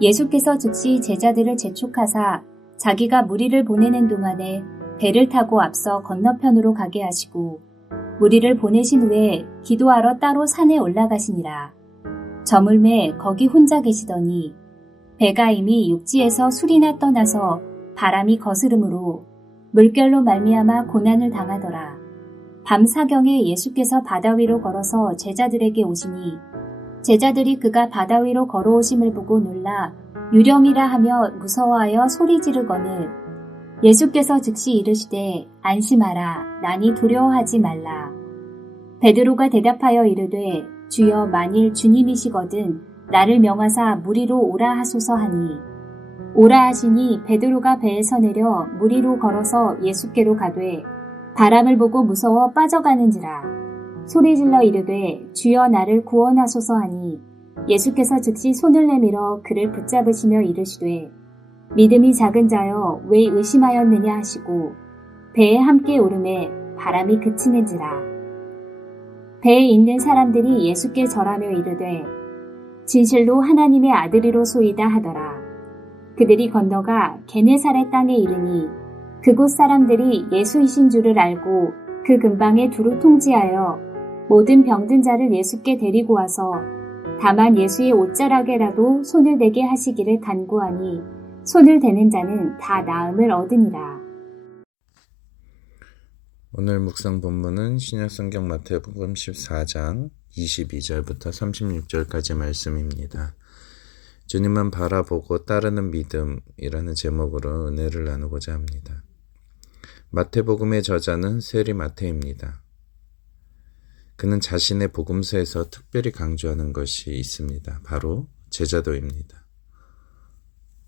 예수께서 즉시 제자들을 재촉하사 자기가 무리를 보내는 동안에 배를 타고 앞서 건너편으로 가게 하시고 무리를 보내신 후에 기도하러 따로 산에 올라가시니라. 저물매 거기 혼자 계시더니 배가 이미 육지에서 술이나 떠나서 바람이 거스름으로 물결로 말미암아 고난을 당하더라. 밤 사경에 예수께서 바다 위로 걸어서 제자들에게 오시니 제자들이 그가 바다 위로 걸어오심을 보고 놀라 유령이라 하며 무서워하여 소리 지르거늘 예수께서 즉시 이르시되 안심하라 나니 두려워하지 말라. 베드로가 대답하여 이르되 주여 만일 주님이시거든 나를 명하사 무리로 오라 하소서 하니 오라 하시니 베드로가 배에서 내려 무리로 걸어서 예수께로 가되 바람을 보고 무서워 빠져가는지라. 소리질러 이르되 주여 나를 구원하소서 하니 예수께서 즉시 손을 내밀어 그를 붙잡으시며 이르시되 믿음이 작은 자여 왜 의심하였느냐 하시고 배에 함께 오르매 바람이 그치는지라. 배에 있는 사람들이 예수께 절하며 이르되 진실로 하나님의 아들이로소이다 하더라. 그들이 건너가 게네사렛 땅에 이르니 그곳 사람들이 예수이신 줄을 알고 그 근방에 두루 통지하여 모든 병든 자를 예수께 데리고 와서 다만 예수의 옷자락에라도 손을 대게 하시기를 간구하니 손을 대는 자는 다 나음을 얻으니라. 오늘 묵상 본문은 신약성경 마태복음 14장 22절부터 36절까지 말씀입니다. 주님만 바라보고 따르는 믿음이라는 제목으로 은혜를 나누고자 합니다. 마태복음의 저자는 세리 마태입니다. 그는 자신의 복음서에서 특별히 강조하는 것이 있습니다. 바로 제자도입니다.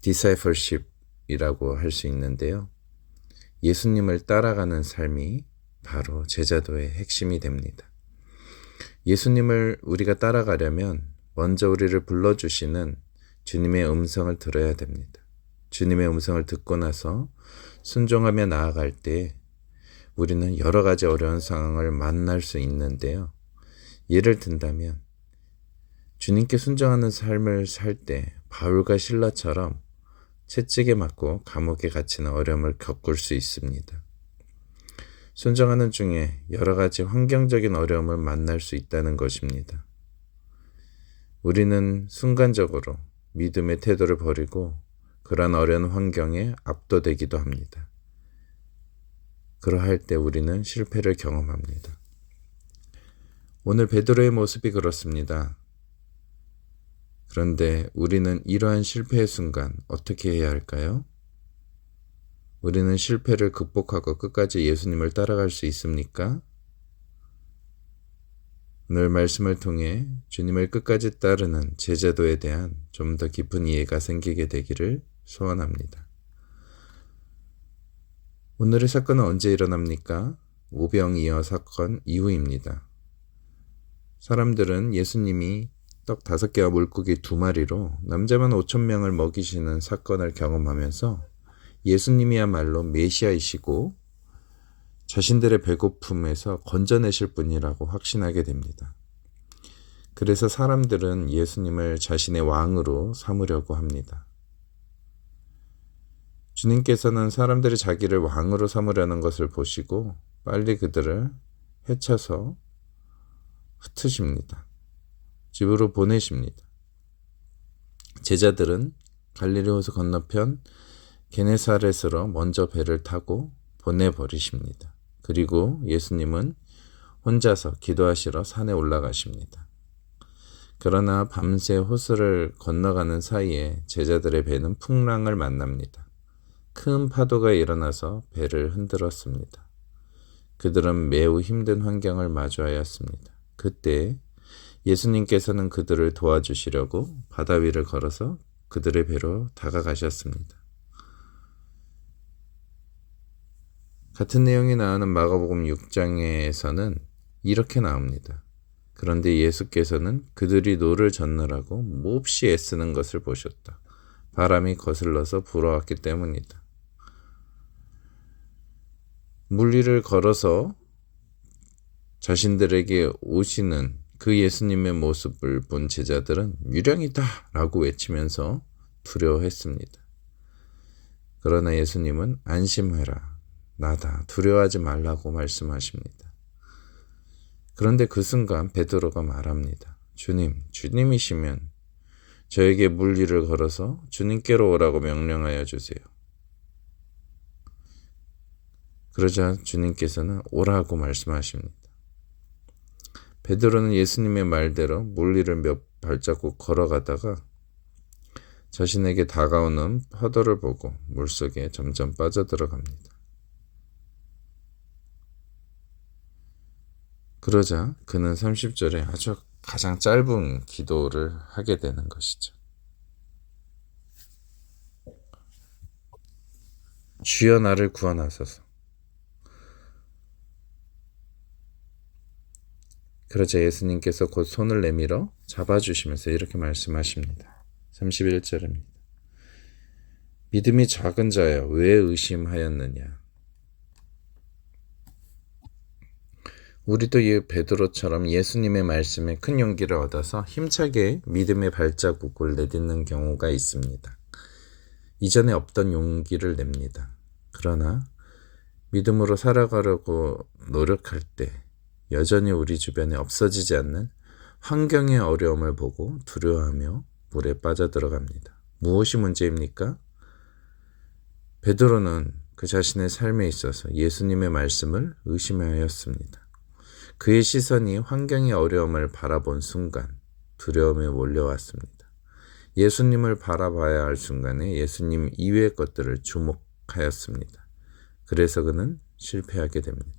discipleship이라고 할 수 있는데요. 예수님을 따라가는 삶이 바로 제자도의 핵심이 됩니다. 예수님을 우리가 따라가려면 먼저 우리를 불러주시는 주님의 음성을 들어야 됩니다. 주님의 음성을 듣고 나서 순종하며 나아갈 때 우리는 여러 가지 어려운 상황을 만날 수 있는데요. 예를 든다면 주님께 순종하는 삶을 살 때 바울과 실라처럼 채찍에 맞고 감옥에 갇히는 어려움을 겪을 수 있습니다. 순종하는 중에 여러 가지 환경적인 어려움을 만날 수 있다는 것입니다. 우리는 순간적으로 믿음의 태도를 버리고 그러한 어려운 환경에 압도되기도 합니다. 그러할 때 우리는 실패를 경험합니다. 오늘 베드로의 모습이 그렇습니다. 그런데 우리는 이러한 실패의 순간 어떻게 해야 할까요? 우리는 실패를 극복하고 끝까지 예수님을 따라갈 수 있습니까? 오늘 말씀을 통해 주님을 끝까지 따르는 제자도에 대한 좀 더 깊은 이해가 생기게 되기를 소원합니다. 오늘의 사건은 언제 일어납니까? 오병이어 사건 이후입니다. 사람들은 예수님이 떡 5개와 물고기 2마리로 남자만 5,000명을 먹이시는 사건을 경험하면서 예수님이야말로 메시아이시고 자신들의 배고픔에서 건져내실 분이라고 확신하게 됩니다. 그래서 사람들은 예수님을 자신의 왕으로 삼으려고 합니다. 주님께서는 사람들이 자기를 왕으로 삼으려는 것을 보시고 빨리 그들을 해쳐서 흩으십니다. 집으로 보내십니다. 제자들은 갈릴리 호수 건너편 게네사렛으로 먼저 배를 타고 보내버리십니다. 그리고 예수님은 혼자서 기도하시러 산에 올라가십니다. 그러나 밤새 호수를 건너가는 사이에 제자들의 배는 풍랑을 만납니다. 큰 파도가 일어나서 배를 흔들었습니다. 그들은 매우 힘든 환경을 마주하였습니다. 그때 예수님께서는 그들을 도와주시려고 바다 위를 걸어서 그들의 배로 다가가셨습니다. 같은 내용이 나오는 마가복음 6장에서는 이렇게 나옵니다. 그런데 예수께서는 그들이 노를 젓느라고 몹시 애쓰는 것을 보셨다. 바람이 거슬러서 불어왔기 때문이다. 물 위를 걸어서 자신들에게 오시는 그 예수님의 모습을 본 제자들은 유령이다 라고 외치면서 두려워했습니다. 그러나 예수님은 안심해라, 나다, 두려워하지 말라고 말씀하십니다. 그런데 그 순간 베드로가 말합니다. 주님, 주님이시면 저에게 물 위를 걸어서 주님께로 오라고 명령하여 주세요. 그러자 주님께서는 오라고 말씀하십니다. 베드로는 예수님의 말대로 물 위를 몇 발자국 걸어가다가 자신에게 다가오는 파도를 보고 물속에 점점 빠져들어갑니다. 그러자 그는 30절에 아주 가장 짧은 기도를 하게 되는 것이죠. 주여 나를 구원하소서. 그러자 예수님께서 곧 손을 내밀어 잡아주시면서 이렇게 말씀하십니다. 31절입니다. 믿음이 작은 자여 왜 의심하였느냐. 우리도 이 베드로처럼 예수님의 말씀에 큰 용기를 얻어서 힘차게 믿음의 발자국을 내딛는 경우가 있습니다. 이전에 없던 용기를 냅니다. 그러나 믿음으로 살아가려고 노력할 때 여전히 우리 주변에 없어지지 않는 환경의 어려움을 보고 두려워하며 물에 빠져들어갑니다. 무엇이 문제입니까? 베드로는 그 자신의 삶에 있어서 예수님의 말씀을 의심하였습니다. 그의 시선이 환경의 어려움을 바라본 순간 두려움에 몰려왔습니다. 예수님을 바라봐야 할 순간에 예수님 이외의 것들을 주목하였습니다. 그래서 그는 실패하게 됩니다.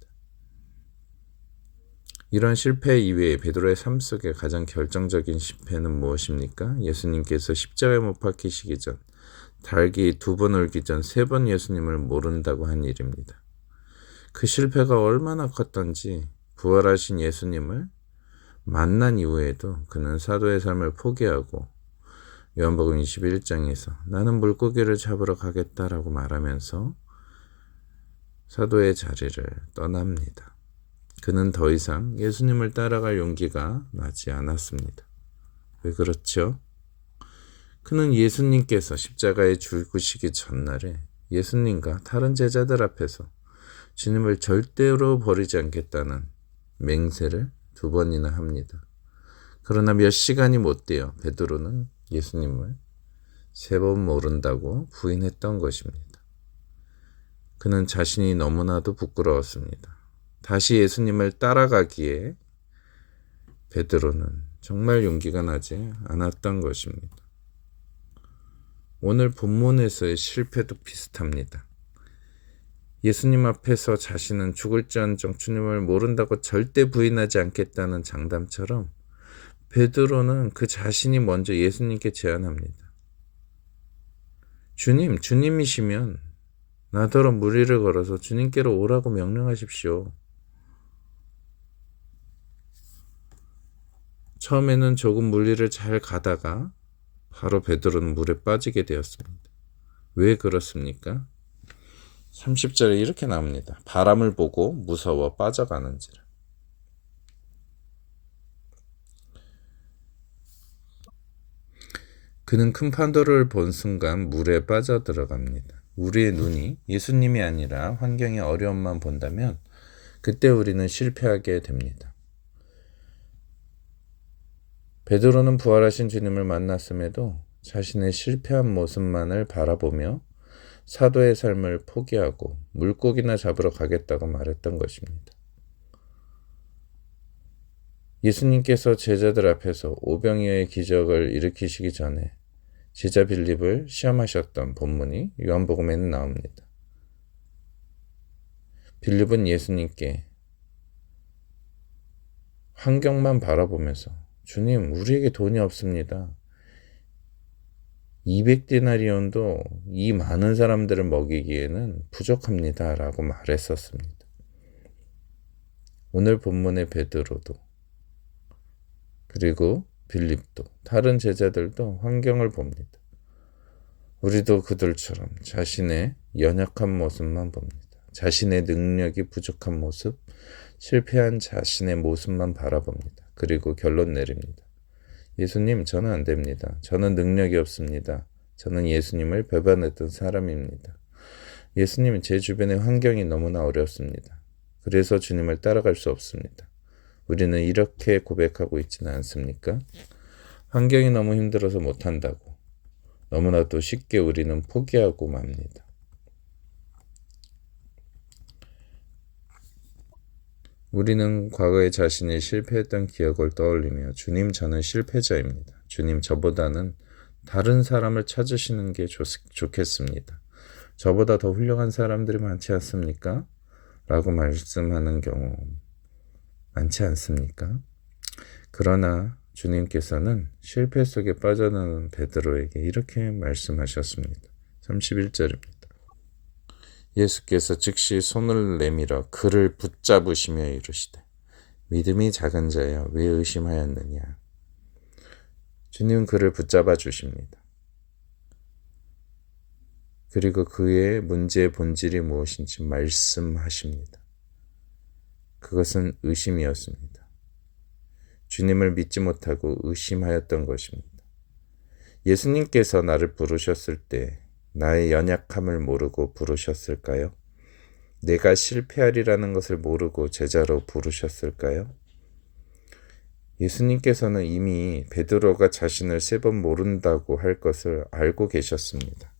이런 실패 이외에 베드로의 삶 속에 가장 결정적인 실패는 무엇입니까? 예수님께서 십자가에 못 박히시기 전, 닭이 2번 울기 전 3번 예수님을 모른다고 한 일입니다. 그 실패가 얼마나 컸던지 부활하신 예수님을 만난 이후에도 그는 사도의 삶을 포기하고 요한복음 21장에서 나는 물고기를 잡으러 가겠다라고 말하면서 사도의 자리를 떠납니다. 그는 더 이상 예수님을 따라갈 용기가 나지 않았습니다. 왜 그렇죠? 그는 예수님께서 십자가에 죽으시기 전날에 예수님과 다른 제자들 앞에서 주님을 절대로 버리지 않겠다는 맹세를 2번이나 합니다. 그러나 몇 시간이 못 되어 베드로는 예수님을 3번 모른다고 부인했던 것입니다. 그는 자신이 너무나도 부끄러웠습니다. 다시 예수님을 따라가기에 베드로는 정말 용기가 나지 않았던 것입니다. 오늘 본문에서의 실패도 비슷합니다. 예수님 앞에서 자신은 죽을지언정 주님을 모른다고 절대 부인하지 않겠다는 장담처럼 베드로는 그 자신이 먼저 예수님께 제안합니다. 주님, 주님이시면 나더러 물 위를 걸어서 주님께로 오라고 명령하십시오. 처음에는 조금 물 위를 잘 가다가 바로 베드로는 물에 빠지게 되었습니다. 왜 그렇습니까? 30절에 이렇게 나옵니다. 바람을 보고 무서워 빠져가는지라. 그는 큰 파도를 본 순간 물에 빠져들어갑니다. 우리의 눈이 예수님이 아니라 환경의 어려움만 본다면 그때 우리는 실패하게 됩니다. 베드로는 부활하신 주님을 만났음에도 자신의 실패한 모습만을 바라보며 사도의 삶을 포기하고 물고기나 잡으러 가겠다고 말했던 것입니다. 예수님께서 제자들 앞에서 오병이어의 기적을 일으키시기 전에 제자 빌립을 시험하셨던 본문이 요한복음에는 나옵니다. 빌립은 예수님께 환경만 바라보면서 주님, 우리에게 돈이 없습니다. 200데나리온도 이 많은 사람들을 먹이기에는 부족합니다. 라고 말했었습니다. 오늘 본문의 베드로도 그리고 빌립도 다른 제자들도 환경을 봅니다. 우리도 그들처럼 자신의 연약한 모습만 봅니다. 자신의 능력이 부족한 모습, 실패한 자신의 모습만 바라봅니다. 그리고 결론 내립니다. 예수님, 저는 안 됩니다. 저는 능력이 없습니다. 저는 예수님을 배반했던 사람입니다. 예수님은 제 주변의 환경이 너무나 어렵습니다. 그래서 주님을 따라갈 수 없습니다. 우리는 이렇게 고백하고 있지는 않습니까? 환경이 너무 힘들어서 못한다고. 너무나도 쉽게 우리는 포기하고 맙니다. 우리는 과거에 자신이 실패했던 기억을 떠올리며 주님, 저는 실패자입니다. 주님, 저보다는 다른 사람을 찾으시는 게 좋겠습니다. 저보다 더 훌륭한 사람들이 많지 않습니까? 라고 말씀하는 경우 많지 않습니까? 그러나 주님께서는 실패 속에 빠져드는 베드로에게 이렇게 말씀하셨습니다. 31절입니다. 예수께서 즉시 손을 내밀어 그를 붙잡으시며 이르시되 믿음이 작은 자여 왜 의심하였느냐. 주님은 그를 붙잡아 주십니다. 그리고 그의 문제의 본질이 무엇인지 말씀하십니다. 그것은 의심이었습니다. 주님을 믿지 못하고 의심하였던 것입니다. 예수님께서 나를 부르셨을 때 나의 연약함을 모르고 부르셨을까요? 내가 실패하리라는 것을 모르고 제자로 부르셨을까요? 예수님께서는 이미 베드로가 자신을 3번 모른다고 할 것을 알고 계셨습니다.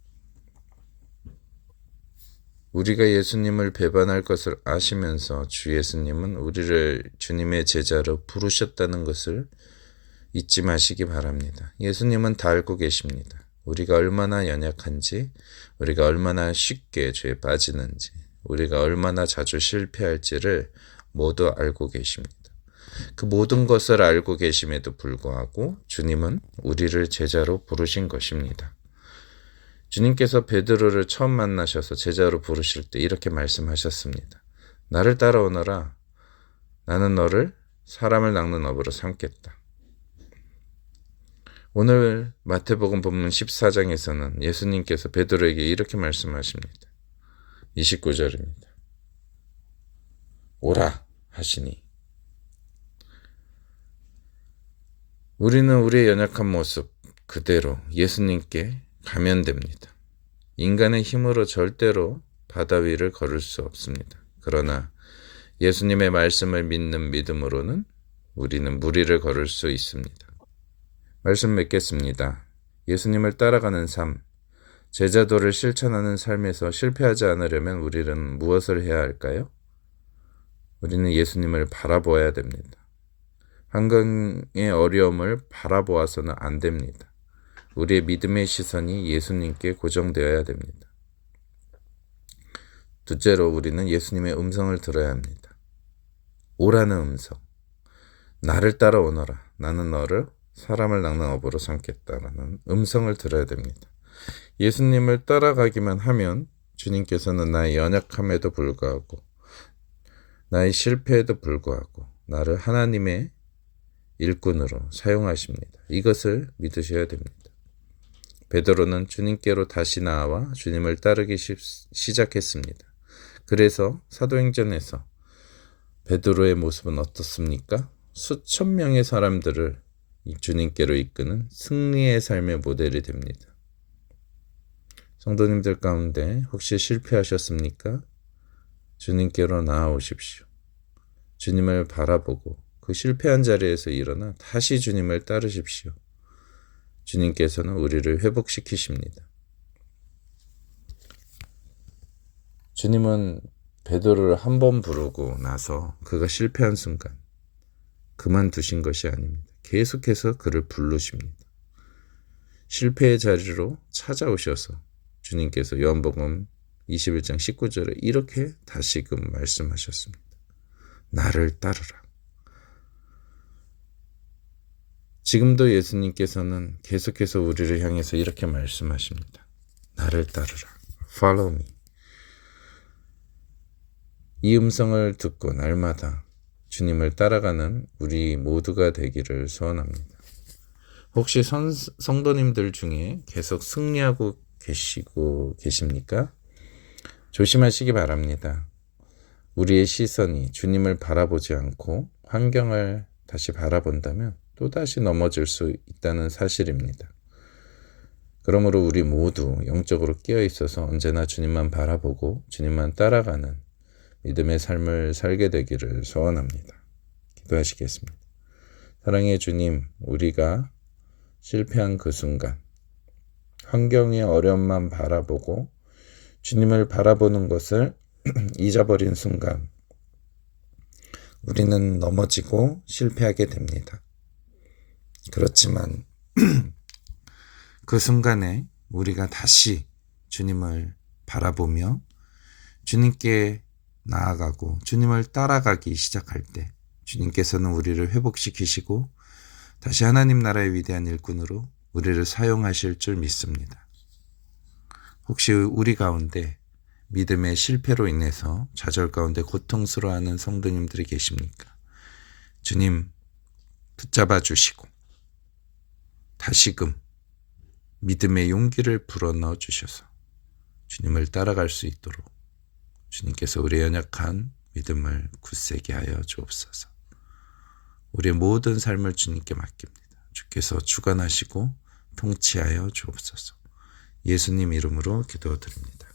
우리가 예수님을 배반할 것을 아시면서 주 예수님은 우리를 주님의 제자로 부르셨다는 것을 잊지 마시기 바랍니다. 예수님은 다 알고 계십니다. 우리가 얼마나 연약한지, 우리가 얼마나 쉽게 죄에 빠지는지, 우리가 얼마나 자주 실패할지를 모두 알고 계십니다. 그 모든 것을 알고 계심에도 불구하고 주님은 우리를 제자로 부르신 것입니다. 주님께서 베드로를 처음 만나셔서 제자로 부르실 때 이렇게 말씀하셨습니다. 나를 따라오너라. 나는 너를 사람을 낚는 업으로 삼겠다. 오늘 마태복음 본문 14장에서는 예수님께서 베드로에게 이렇게 말씀하십니다. 29절입니다. 오라 하시니. 우리는 우리의 연약한 모습 그대로 예수님께 가면 됩니다. 인간의 힘으로 절대로 바다 위를 걸을 수 없습니다. 그러나 예수님의 말씀을 믿는 믿음으로는 우리는 물 위를 걸을 수 있습니다. 말씀 맺겠습니다. 예수님을 따라가는 삶, 제자도를 실천하는 삶에서 실패하지 않으려면 우리는 무엇을 해야 할까요? 우리는 예수님을 바라보아야 됩니다. 환경의 어려움을 바라보아서는 안 됩니다. 우리의 믿음의 시선이 예수님께 고정되어야 됩니다. 둘째로 우리는 예수님의 음성을 들어야 합니다. 오라는 음성. 나를 따라오너라. 나는 너를 사람을 낚는 업으로 삼겠다라는 음성을 들어야 됩니다. 예수님을 따라가기만 하면 주님께서는 나의 연약함에도 불구하고 나의 실패에도 불구하고 나를 하나님의 일꾼으로 사용하십니다. 이것을 믿으셔야 됩니다. 베드로는 주님께로 다시 나와 주님을 따르기 시작했습니다. 그래서 사도행전에서 베드로의 모습은 어떻습니까? 수천 명의 사람들을 주님께로 이끄는 승리의 삶의 모델이 됩니다. 성도님들 가운데 혹시 실패하셨습니까? 주님께로 나아오십시오. 주님을 바라보고 그 실패한 자리에서 일어나 다시 주님을 따르십시오. 주님께서는 우리를 회복시키십니다. 주님은 베드로를 한 번 부르고 나서 그가 실패한 순간 그만두신 것이 아닙니다. 계속해서 그를 부르십니다. 실패의 자리로 찾아오셔서 주님께서 요한복음 21장 19절에 이렇게 다시금 말씀하셨습니다. 나를 따르라. 지금도 예수님께서는 계속해서 우리를 향해서 이렇게 말씀하십니다. 나를 따르라. Follow me. 이 음성을 듣고 날마다 주님을 따라가는 우리 모두가 되기를 소원합니다. 혹시 성도님들 중에 계속 승리하고 계십니까? 조심하시기 바랍니다. 우리의 시선이 주님을 바라보지 않고 환경을 다시 바라본다면 또다시 넘어질 수 있다는 사실입니다. 그러므로 우리 모두 영적으로 깨어 있어서 언제나 주님만 바라보고 주님만 따라가는 믿음의 삶을 살게 되기를 소원합니다. 기도하시겠습니다. 사랑의 주님, 우리가 실패한 그 순간, 환경의 어려움만 바라보고 주님을 바라보는 것을 잊어버린 순간, 우리는 넘어지고 실패하게 됩니다. 그렇지만 그 순간에 우리가 다시 주님을 바라보며 주님께 나아가고 주님을 따라가기 시작할 때 주님께서는 우리를 회복시키시고 다시 하나님 나라의 위대한 일꾼으로 우리를 사용하실 줄 믿습니다. 혹시 우리 가운데 믿음의 실패로 인해서 좌절 가운데 고통스러워하는 성도님들이 계십니까? 주님 붙잡아 주시고 다시금 믿음의 용기를 불어넣어 주셔서 주님을 따라갈 수 있도록 주님께서 우리의 연약한 믿음을 굳세게 하여 주옵소서. 우리의 모든 삶을 주님께 맡깁니다. 주께서 주관하시고 통치하여 주옵소서. 예수님 이름으로 기도드립니다.